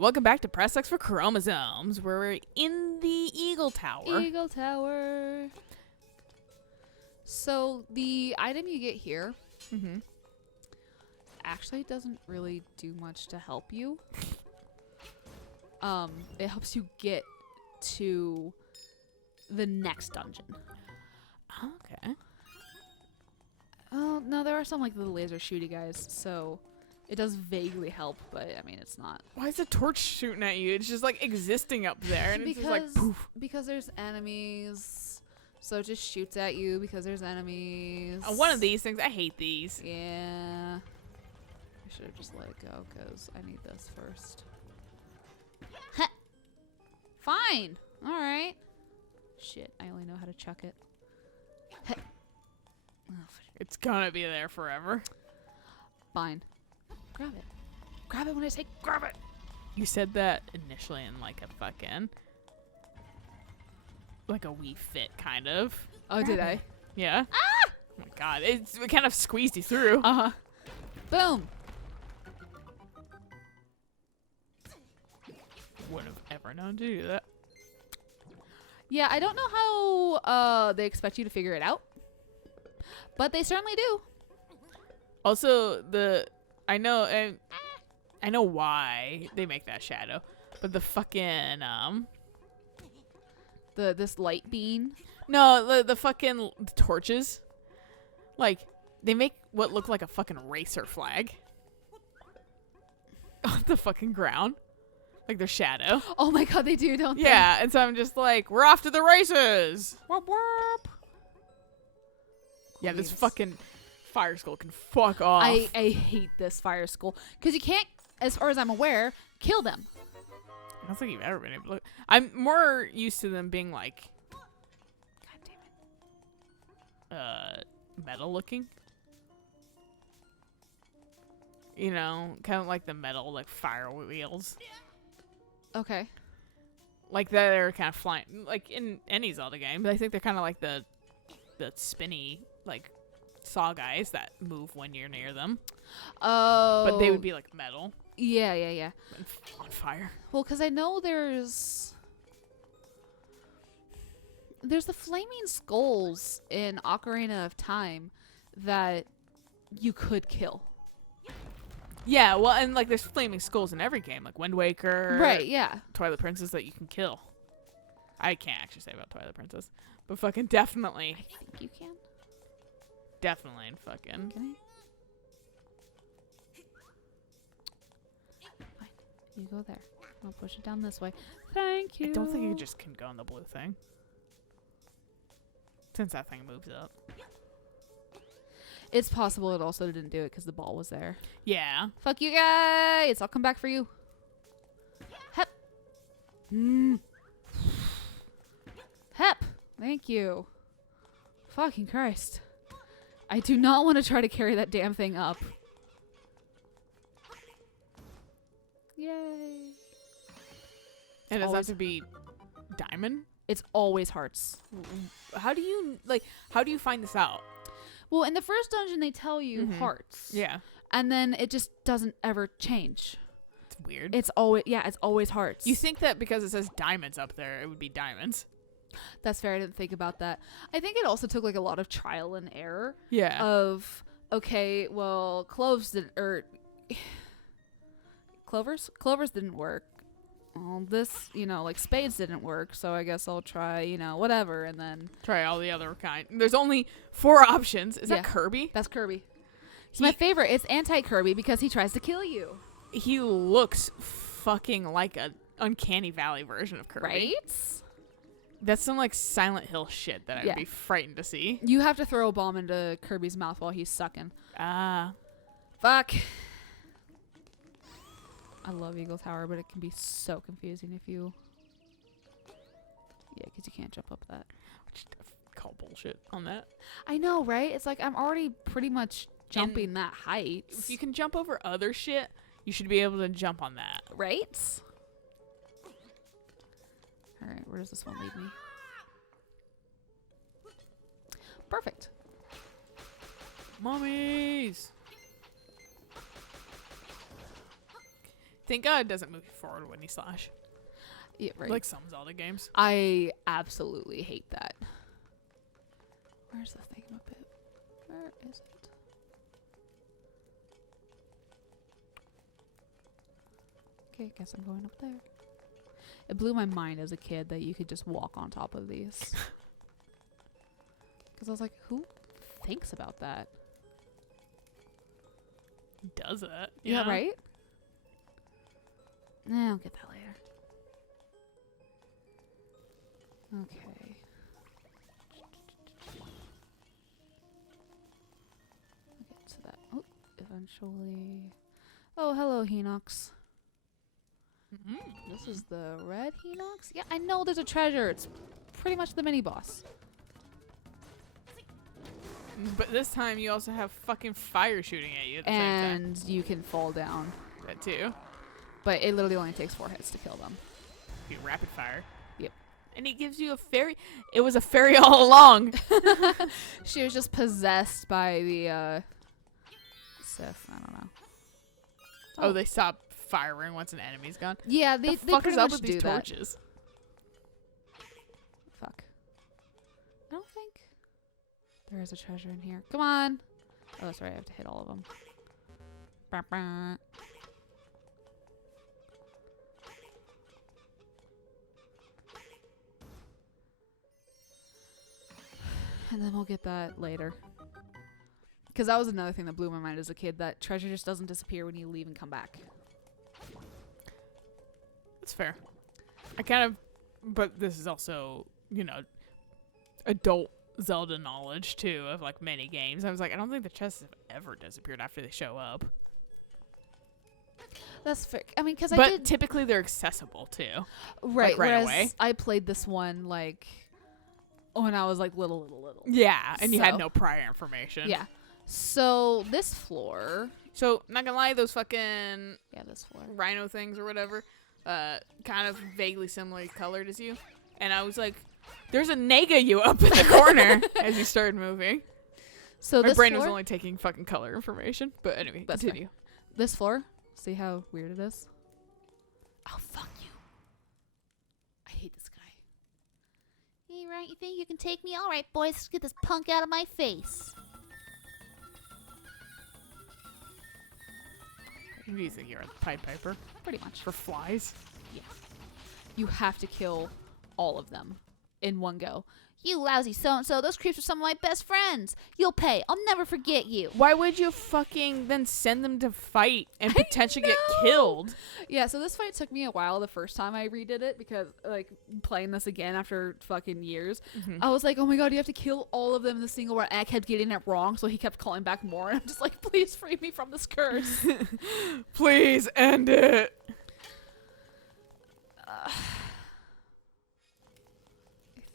welcome back to Press X for Chromosomes, where we're in the Eagle Tower. Eagle Tower. So the item you get here actually doesn't really do much to help you. It helps you get to the next dungeon. Okay. Oh, no, there are some like the laser shooty guys, so it does vaguely help, but I mean, it's not. Why is the torch shooting at you? It's just like existing up there, and it's just like poof. Because there's enemies, so it just shoots at you because there's enemies. One of these things, I hate these. Yeah. I should have just let it go because I need this first. Fine. All right. Shit, I only know how to chuck it. Oh, It's gonna be there forever. fine. Grab it. Grab it when I say grab it. You said that initially in like a fucking, like a Wii Fit kind of. Oh, did I? Yeah. Ah! Oh my god, it kind of squeezed you through. Uh-huh. Boom. Wouldn't have ever known to do that. Yeah, I don't know how they expect you to figure it out, but they certainly do. Also, I know why they make that shadow, but the fucking This light beam. no, the fucking torches, like they make what look like a fucking racer flag on the fucking ground, like their shadow. Oh my god, they do, don't they? Yeah, and so I'm just like, we're off to the races. Whoop whoop. Yeah, this Queens. fucking fire skull can fuck off. I hate this fire skull because you can't, as far as I'm aware, kill them. I don't think you've ever been able to. I'm more used to them being like, god damn it, metal looking. You know, kind of like the metal, like fire wheels. Okay. Like they're kind of flying, like in any Zelda game. But I think they're kind of like the spinny, like saw guys that move when you're near them. Oh. But they would be like metal Yeah. and on fire. Well, because I know there's the flaming skulls in Ocarina of Time that you could kill. Yeah, well, and like there's flaming skulls in every game, like Wind Waker, Right, yeah. Twilight Princess that you can kill. I can't actually say about Twilight Princess, but fucking definitely, I think you can. definitely, and fucking. Can I? Fine. You go there. I'll push it down this way. Thank you. I don't think you just can go on the blue thing, since that thing moves up. It's possible it also didn't do it because the ball was there. Yeah. Fuck you guys! I'll come back for you. Hep. Hep. Thank you. Fucking Christ. I do not want to try to carry that damn thing up. Yay. And does that always- have to be diamond? It's always hearts. How do you find this out? Well, in the first dungeon, they tell you hearts. Yeah. And then it just doesn't ever change. It's weird. It's always hearts. You think that because it says diamonds up there, it would be diamonds. That's fair. I didn't think about that. I think it also took like a lot of trial and error. Yeah. Of, okay, well, clovers didn't work. Well, this, like spades didn't work, so I guess I'll try, whatever, and then Try all the other kind. There's only 4 options. Is Yeah. that Kirby? that's Kirby. It's my favorite. It's anti-Kirby because he tries to kill you. He looks fucking like a Uncanny Valley version of Kirby. Right? That's some like Silent Hill shit that I'd Yeah. be frightened to see. You have to throw a bomb into Kirby's mouth while he's sucking. Ah. Fuck. I love Eagle Tower, but it can be so confusing if you... Yeah, because you can't jump up that. Just call bullshit on that. I know, right? It's like I'm already pretty much jumping that height. If you can jump over other shit, you should be able to jump on that. Right? Alright, where does this one lead me? Perfect. Mummies! think it doesn't move you forward when you slash. Yeah, right. Like some Zelda games. I absolutely hate that. Where's the thing up it? Where is it? Okay, guess I'm going up there. It blew my mind as a kid that you could just walk on top of these. Because I was like, who thinks about that? Does it? Yeah, right? Nah, I'll get that later. Okay. I'll get to that. Oh, eventually. Oh, hello, Hinox. This is the red Hinox? Yeah, I know there's a treasure. It's pretty much the mini boss. But this time you also have fucking fire shooting at you at the same time. And you can fall down. That too. But it literally only takes 4 hits to kill them. Be rapid fire. Yep. And he gives you a fairy. It was a fairy all along. She was just possessed by the Sith. I don't know. Oh, they stop firing once an enemy's gone. Yeah, they fuck pretty is up much with these do that. torches? Fuck. I don't think there is a treasure in here. Come on. Oh, that's right. I have to hit all of them. Bah, bah. And then we'll get that later. Because that was another thing that blew my mind as a kid. That treasure just doesn't disappear when you leave and come back. That's fair. I kind of, but this is also, you know, adult Zelda knowledge too of like many games. I was like, I don't think the chests have ever disappeared after they show up. That's fair. I mean, because But typically they're accessible too. Right, like, right whereas away. I played this one like when I was like little. Yeah, and you had So- no prior information. Yeah. So this floor. So not gonna lie, those fucking Yeah, this floor. rhino things or whatever, kind of vaguely similarly colored as you. And I was like, there's a Nega you up in the corner as you started moving. So My this brain floor. was only taking fucking color information. But anyway, That's continue. This floor. See how weird it is? Oh, fuck you. I hate this guy. Hey, right, you think you can take me? All right, boys, let's get this punk out of my face. What do you think you're a Pied Piper Pretty much. for flies? You have to kill all of them in one go. You lousy so-and-so, those creeps are some of my best friends. You'll pay. I'll never forget you. Why would you fucking then send them to fight and potentially get know. killed? Yeah, so this fight took me a while the first time I redid it because, like, playing this again after fucking years, I was like, oh my god, you have to kill all of them in the single round. And I kept getting it wrong, so he kept calling back more. And I'm just like, please free me from this curse. Please end it. I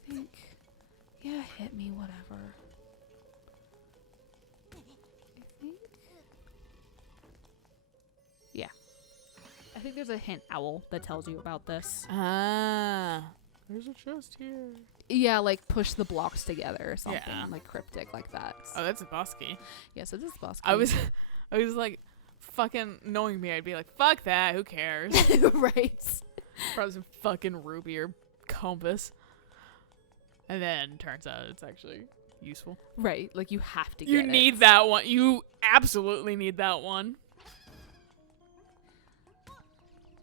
think. Yeah, hit me, whatever. I think. Yeah. I think there's a hint owl that tells you about this. Ah. There's a chest here. Yeah, like push the blocks together or something. Yeah. Like cryptic like that. Oh, that's a boss key. Yeah, so this is boss I key. was like, fucking knowing me, I'd be like, fuck that, who cares? Right. Probably some fucking ruby or compass. And then turns out it's actually useful. Right. Like you have to get You it. need that one. You absolutely need that one.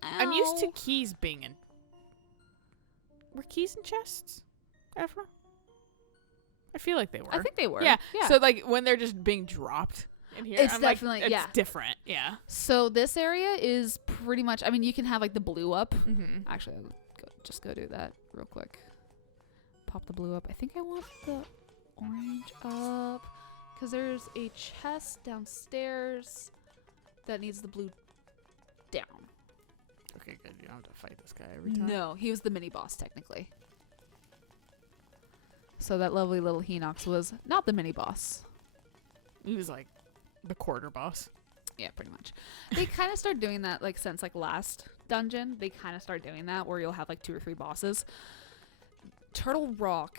I'm used to Ow. keys being in. Were keys in chests ever? I feel like they were. I think they were. Yeah. Yeah. So like when they're just being dropped in here, It's I'm like, definitely- it's yeah. different. Yeah. So this area is pretty much. I mean, you can have like the blue up. Mm-hmm. Actually, I'll just go do that real quick. Pop the blue up. I think I want the orange up because there's a chest downstairs that needs the blue down. Okay, good. You don't have to fight this guy every time. No, he was the mini boss technically. So that lovely little Hinox was not the mini boss. He was like the quarter boss. Yeah, pretty much. They kind of start doing that like since like last dungeon. They kind of start doing that where you'll have like 2 or 3 bosses. Turtle Rock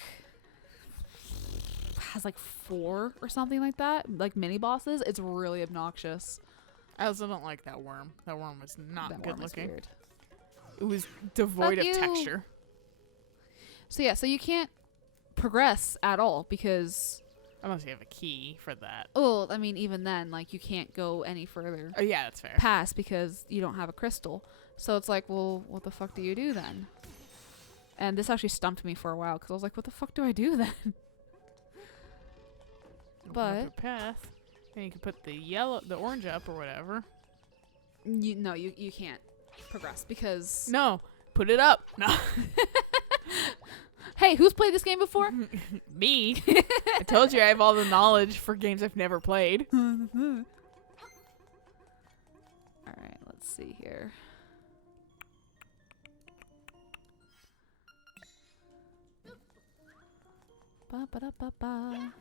has like 4 or something like that, like mini bosses. It's really obnoxious. I also don't like that worm. That worm was not That good worm is looking. weird. It was devoid Fuck of you. texture. So yeah, so you can't progress at all because, Unless you have a key for that. oh, I mean, even then, like, you can't go any further Oh, yeah, that's fair. past because you don't have a crystal. So it's like, well, what the fuck do you do then? And this actually stumped me for a while because I was like, what the fuck do I do then? Open But- up a path. Then you can put the orange up or whatever. No, you can't progress because, No, put it up. No, hey, who's played this game before? me. I told you I have all the knowledge for games I've never played. All right, let's see here. Ba ba da ba ba.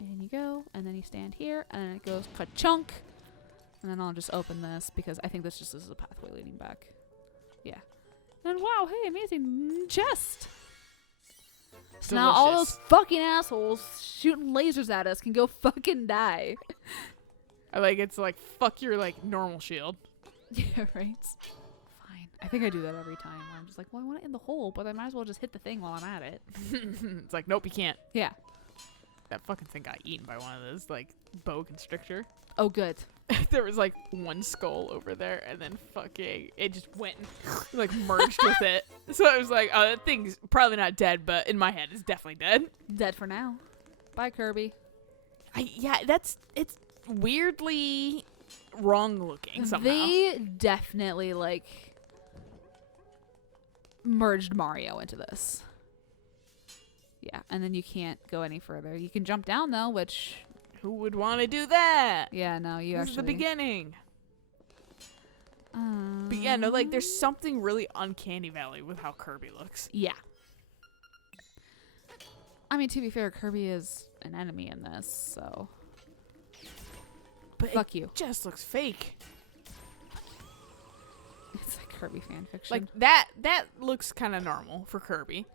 And you go, and then you stand here, and then it goes ka-chunk. And then I'll just open this because I think this just is a pathway leading back. Yeah. And wow, hey, amazing chest. So now all those Delicious. fucking assholes shooting lasers at us can go fucking die. I like it's like fuck your like normal shield. Yeah, right. Fine. I think I do that every time where I'm just like, well, I want it in the hole, but I might as well just hit the thing while I'm at it. It's like nope, you can't. Yeah. That fucking thing got eaten by one of those like boa constrictor. Oh, good. There was like one skull over there, and then fucking it just went and, like merged with it. So I was like, oh, that thing's probably not dead, but in my head, it's definitely dead. Dead for now. Bye, Kirby. It's weirdly wrong looking somehow. They definitely like merged Mario into this. Yeah, and then you can't go any further. You can jump down though, which Who would want to do that? yeah, no, you This actually. is the beginning. But yeah, no, like there's something really uncanny valley with how Kirby looks. Yeah. I mean, to be fair, Kirby is an enemy in this, so But fuck you. it just looks fake. It's like Kirby fan fiction. Like that looks kind of normal for Kirby.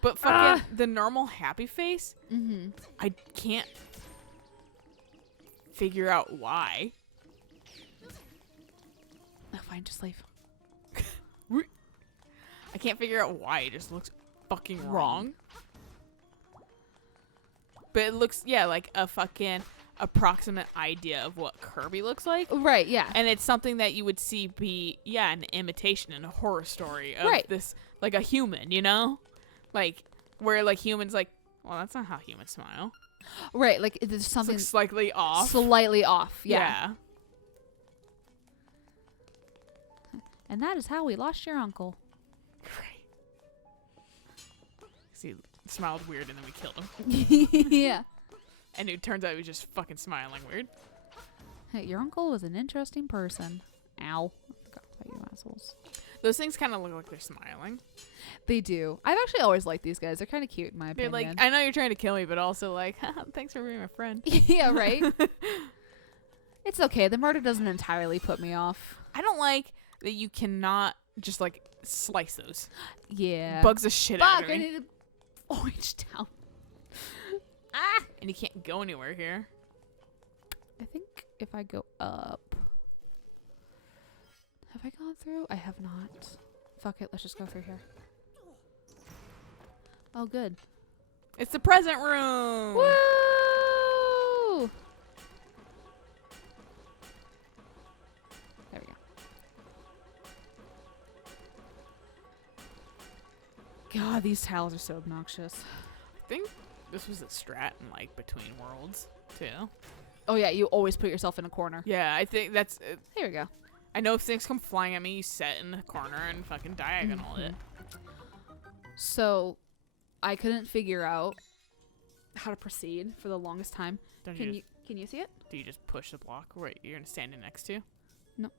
But fucking the normal happy face, mm-hmm. I can't figure out why. Oh, fine, just leave. I can't figure out why it just looks fucking wrong. But it looks, yeah, like a fucking approximate idea of what Kirby looks like. Right, yeah. And it's something that you would see be, yeah, an imitation in a horror story of Right. this, like a human, you know? Like, where like humans like, well, that's not how humans smile. Right, like there's It's something like slightly off. slightly off. Yeah. Yeah. And that is how we lost your uncle. Great. See, he smiled weird and then we killed him. Yeah. And it turns out he was just fucking smiling weird. Hey, your uncle was an interesting person. Ow. I forgot about you assholes. Those things kind of look like they're smiling. They do. I've actually always liked these guys. They're kind of cute in my They're opinion. like, I know you're trying to kill me, but also like, thanks for being my friend. yeah, right? It's okay. The murder doesn't entirely put me off. I don't like that you cannot just like slice those. Yeah. Bugs the shit out Fuck, of I me. need to orange down. And you can't go anywhere here. I think if I go up. Have I gone through? I have not. Fuck it. Let's just go through here. Oh, good. It's the present room. Woo! There we go. God, these tiles are so obnoxious. I think this was a strat in like Between Worlds too. Oh yeah, you always put yourself in a corner. Yeah, I think that's. Here we go. I know if things come flying at me, you set in the corner and fucking diagonal it. So, I couldn't figure out how to proceed for the longest time. Don't Can you? you can you see it? Do you just push the block where you're gonna stand in next to? No.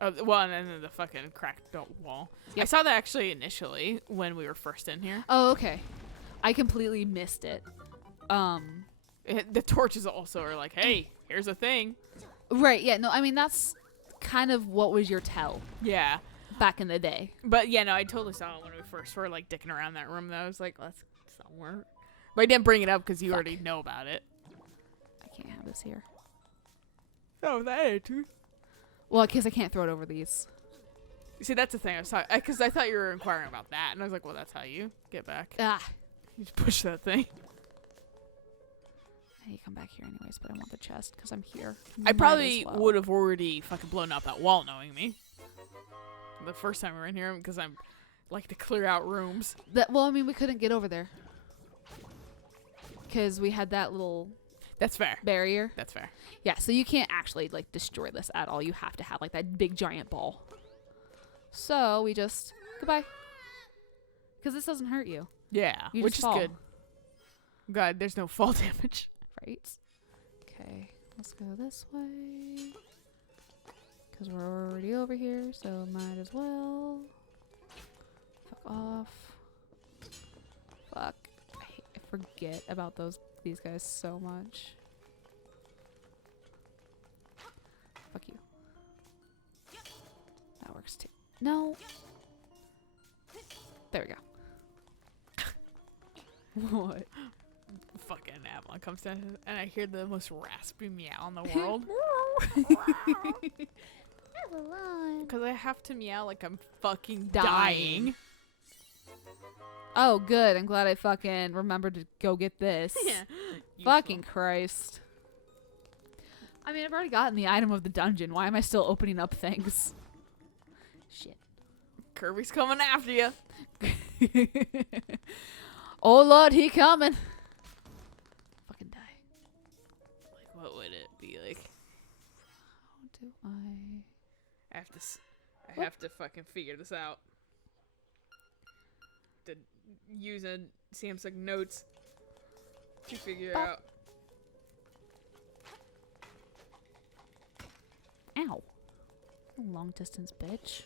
Oh, well, and then the fucking cracked wall. I Yep. saw that actually initially when we were first in here. Oh, okay. I completely missed it. The torches also are like, hey, here's a thing. Right, yeah, no, I mean that's kind of what was your tell Yeah. back in the day. But yeah, no, I totally saw it when we first were like dicking around that room though. I was like, let's somewhere. But I didn't bring it up because you Fuck. already know about it. I can't have this here. Oh, with that attitude. Well, because I can't throw it over these. See, that's the thing. I was because I thought you were inquiring about that, and I was like, well, that's how you get back. Ah. You just push that thing. I need to come back here anyways, but I want the chest because I'm here. I Might probably as well. would have already fucking blown out that wall, knowing me. The first time we were in here, because I'm like to clear out rooms. Well, I mean, we couldn't get over there because we had that little That's fair. barrier. That's fair. Yeah, so you can't actually like destroy this at all. You have to have like that big giant ball. So we just goodbye because this doesn't hurt you, Yeah, You which just is fall. good. God, there's no fall damage. right? Okay, let's go this way because we're already over here, so might as well. Fuck off. Fuck. I forget about these guys so much. Fuck you. That works too. No. There we go. What? Fucking Avalon comes down, and I hear the most raspy meow in the world. Avalon. Because I have to meow like I'm fucking Dying. dying. Oh, good. I'm glad I fucking remembered to go get this. Yeah. Fucking Christ. I mean, I've already gotten the item of the dungeon. Why am I still opening up things? Shit. Kirby's coming after you. Oh, Lord, he coming. Fucking die. Like, what would it be like? How do I... I have to fucking figure this out. To use a Samsung Notes to figure Bop. out. Ow. Long distance, bitch.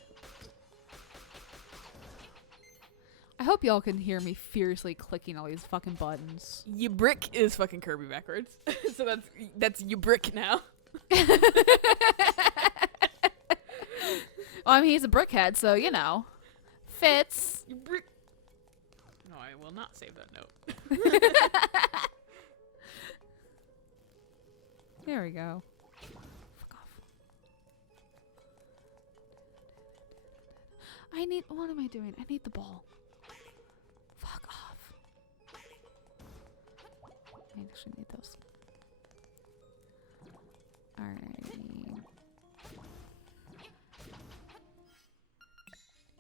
I hope y'all can hear me furiously clicking all these fucking buttons. You brick is fucking Kirby backwards. So that's you brick now. Well, I mean, he's a brickhead, so, you know. Fits. You brick. No, I will not save that note. There we go. Fuck off. What am I doing? I need the ball. Fuck off. I actually need those. Alright.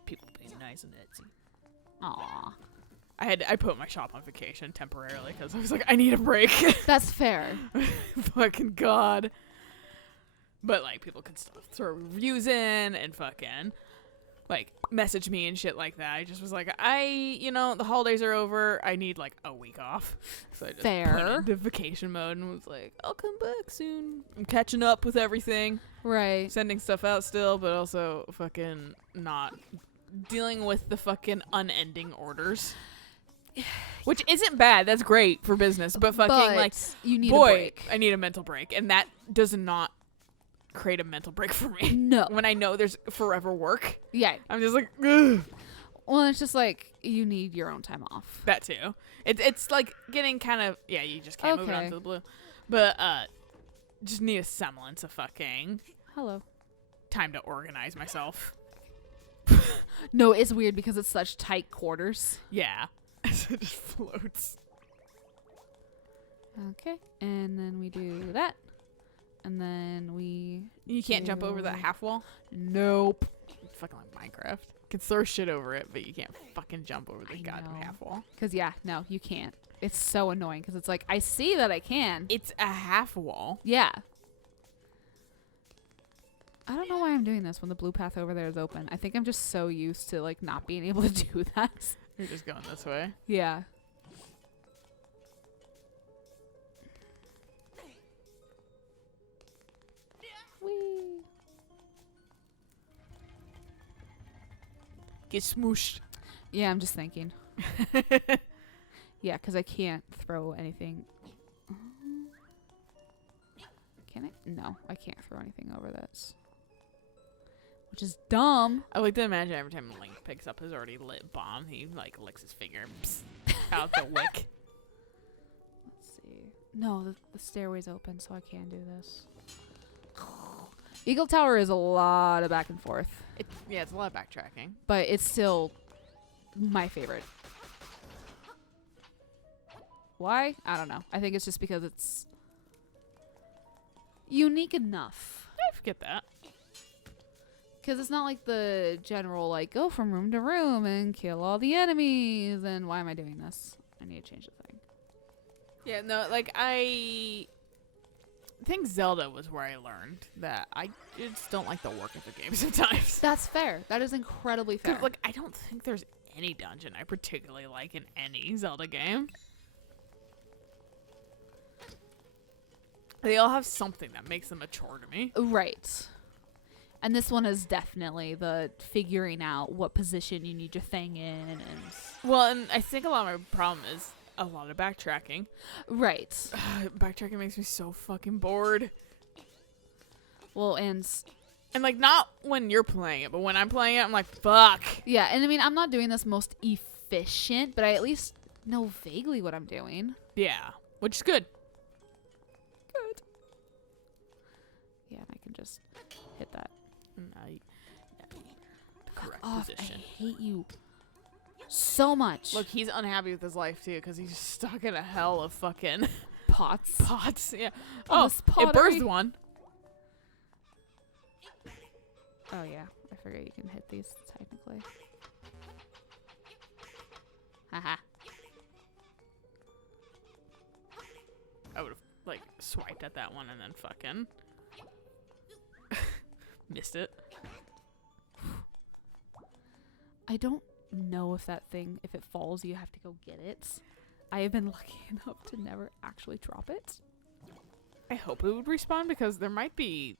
People being nice and Etsy. Aw. I put my shop on vacation temporarily because I was like, I need a break. That's fair. Fucking God. But like people can still throw reviews in and fucking like message me and shit like that. I just was like, the holidays are over. I need like a week off. So I just put Fair. into vacation mode and was like, I'll come back soon. I'm catching up with everything. Right. Sending stuff out still, but also fucking not dealing with the fucking unending orders. Which isn't bad. That's great for business. But fucking like, you need boy, a break. I need a mental break. And that does not create a mental break for me. No. When I know there's forever work, Yeah. I'm just like, ugh. Well, it's just like you need your own time off. That too. It's like getting kind of, yeah, you just can't move it Okay. onto the blue. But just need a semblance of fucking Hello. time to organize myself. No, it's weird because it's such tight quarters. Yeah. So it just floats. Okay. And then we do that. And then we... You can't jump over that do- half wall? Nope. It's fucking like Minecraft. You can throw shit over it, but you can't fucking jump over the I goddamn know. half wall. Because, yeah, no, you can't. It's so annoying because it's like, I see that I can. It's a half wall. Yeah. I don't know why I'm doing this when the blue path over there is open. I think I'm just so used to, like, not being able to do that. You're just going this way. Yeah. Whee. Get smooshed. Yeah, I'm just thinking. Yeah, because I can't throw anything. Can I? No, I can't throw anything over this. Which is dumb. I like to imagine every time Link picks up his already lit bomb, he like licks his finger and psst, out the wick. Let's see. No, the stairway's open, so I can do this. Eagle Tower is a lot of back and forth, Yeah, it's a lot of backtracking. but it's still my favorite. Why? I don't know. I think it's just because it's unique enough. I forget that. Because it's not like the general, like, go from room to room and kill all the enemies. And why am I doing this? I need to change the thing. Yeah, no, like I think Zelda was where I learned that I just don't like the work of the game sometimes. That's fair. That is incredibly fair. Because, like, I don't think there's any dungeon I particularly like in any Zelda game. They all have something that makes them a chore to me. Right. And this one is definitely the figuring out what position you need your thing in. And Well, and I think a lot of my problem is a lot of backtracking. right. Backtracking makes me so fucking bored. Well, and And, like, not when you're playing it, but when I'm playing it, I'm like, fuck. yeah, and I mean, I'm not doing this most efficient, but I at least know vaguely what I'm doing. Yeah, which is good. Good. Yeah, and I can just hit that. Correct Off. position. I hate you so much. Look, he's unhappy with his life, too, because he's stuck in a hell of fucking pots. pots. Yeah. All Oh, this it pottery. birthed one. Oh yeah, I forget you can hit these technically. Haha. I would have, like, swiped at that one and then fucking missed it. I don't know if that thing, if it falls, you have to go get it. I have been lucky enough to never actually drop it. I hope it would respawn because it might be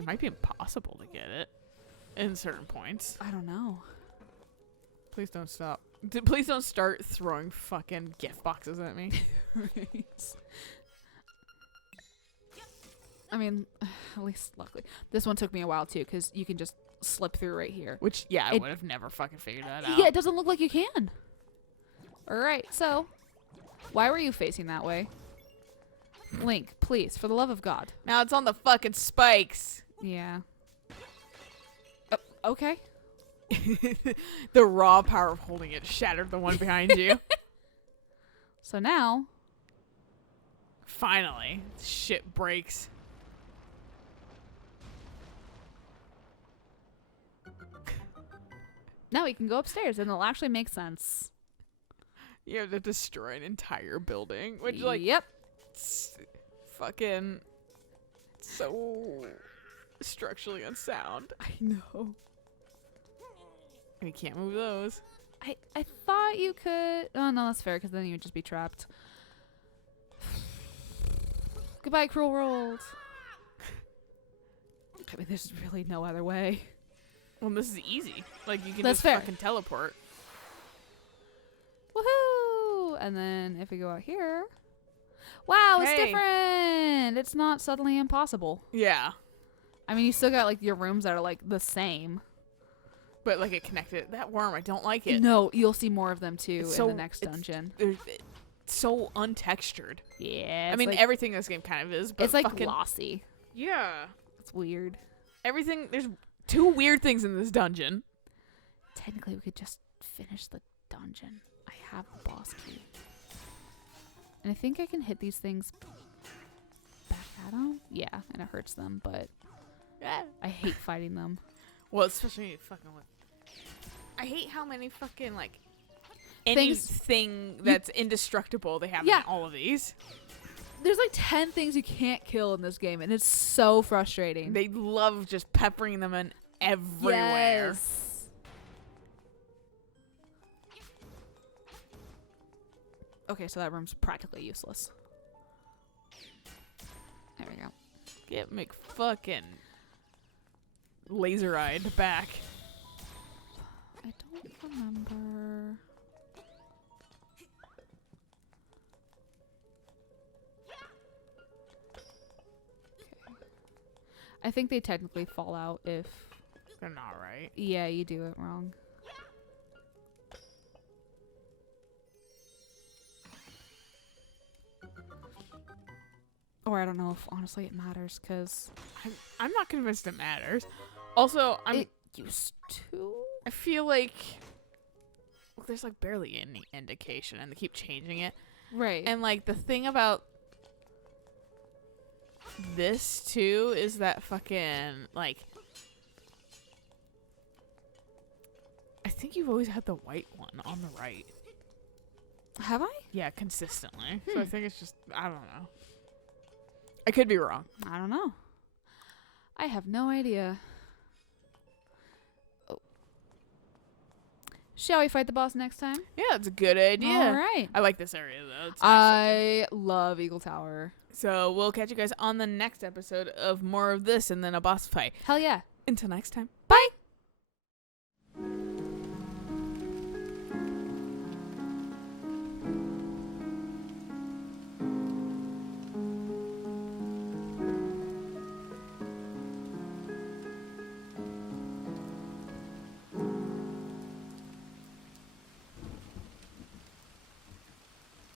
impossible to get it in certain points. I don't know. Please don't stop. Please don't start throwing fucking gift boxes at me. I mean, at least luckily. This one took me a while too, because you can just slip through right here. Which, yeah, I It- would have never fucking figured that out. Yeah, it doesn't look like you can. Alright, so, why were you facing that way? Link, please, for the love of God. Now it's on the fucking spikes. Yeah. Okay. The raw power of holding it shattered the one behind you. So now, Finally, shit breaks. now we can go upstairs and it'll actually make sense. You have to destroy an entire building, which, like, yep. it's fucking so structurally unsound. I know. You can't move those. I thought you could. Oh no, that's fair because then you would just be trapped. Goodbye, cruel world. I mean, there's really no other way. Well, this is easy. Like, you can That's just fair. fucking teleport. Woohoo! And then if we go out here, wow, it's Hey. different. It's not suddenly impossible. Yeah. I mean, you still got like your rooms that are like the same. But, like, it connected. That worm, I don't like it. No, you'll see more of them too It's in so- the next it's- dungeon. It's so untextured. Yeah, I mean, everything in this game kind of is, but it's like fucking... glossy. Yeah. It's weird. Everything... There's 2 weird things in this dungeon. Technically, we could just finish the dungeon. I have the boss key. And I think I can hit these things back at them. Yeah, and it hurts them, but Yeah. I hate fighting them. Well, especially fucking with... I hate how many fucking, like... Things- Anything that's indestructible they have Yeah. in all of these. There's like 10 things you can't kill in this game, and it's so frustrating. They love just peppering them in everywhere. Yes. Okay, so that room's practically useless. There we go. Get McFucking laser-eyed back. I don't remember. Okay. I think they technically fall out if, They're not right. yeah, you do it wrong. Or I don't know if honestly it matters because I'm not convinced it matters. Also, it used to. I feel like there's like barely any indication, and they keep changing it. Right. And like the thing about this too is that fucking like I think you've always had the white one on the right. Have I? Yeah, consistently. So I think it's just I don't know. I could be wrong. I don't know. I have no idea. Oh. Shall we fight the boss next time? Yeah, it's a good idea. All right. I like this area though. It's nice looking. I love Eagle Tower. So we'll catch you guys on the next episode of more of this and then a boss fight. Hell yeah. Until next time.